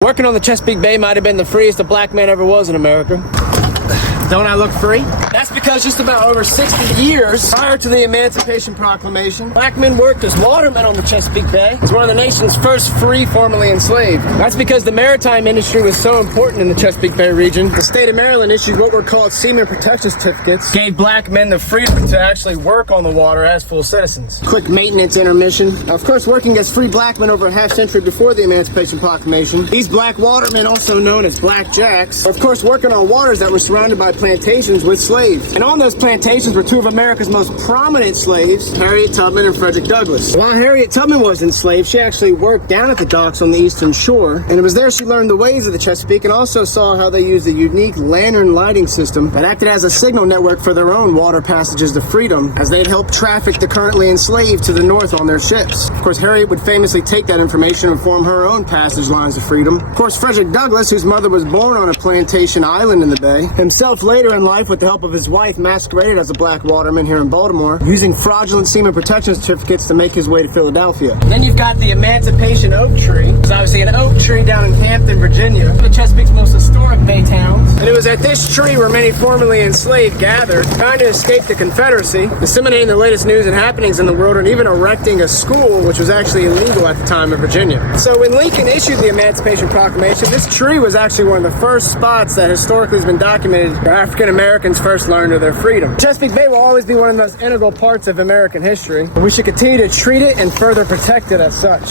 Working on the Chesapeake Bay might have been the freest a black man ever was in America. Don't I look free? That's because just about over 60 years prior to the Emancipation Proclamation, black men worked as watermen on the Chesapeake Bay as one of the nation's first free formerly enslaved. That's because the maritime industry was so important in the Chesapeake Bay region. The state of Maryland issued what were called seaman protection certificates, gave black men the freedom to actually work on the water as full citizens. Quick maintenance intermission. Of course, working as free black men over a half century before the Emancipation Proclamation, these black watermen, also known as black jacks, of course working on waters that were surrounded by plantations with slaves. And on those plantations were two of America's most prominent slaves, Harriet Tubman and Frederick Douglas. While Harriet Tubman was enslaved, she actually worked down at the docks on the eastern shore, and it was there she learned the ways of the Chesapeake and also saw how they used a unique lantern lighting system that acted as a signal network for their own water passages to freedom as they'd help traffic the currently enslaved to the north on their ships. Of course, Harriet would famously take that information and form her own passage lines of freedom. Of course, Frederick Douglas, whose mother was born on a plantation island in the bay, himself later in life, with the help of his wife, masqueraded as a black waterman here in Baltimore, using fraudulent seaman protection certificates to make his way to Philadelphia. And then you've got the Emancipation oak tree. There's obviously an oak tree down in Hampton, Virginia, one of the Chesapeake's most historic bay towns. And it was at this tree where many formerly enslaved gathered, trying to escape the Confederacy, disseminating the latest news and happenings in the world, and even erecting a school, which was actually illegal at the time in Virginia. So when Lincoln issued the Emancipation Proclamation, this tree was actually one of the first spots that historically has been documented where African Americans first learned of their freedom. Chesapeake Bay will always be one of the most integral parts of American history, and we should continue to treat it and further protect it as such.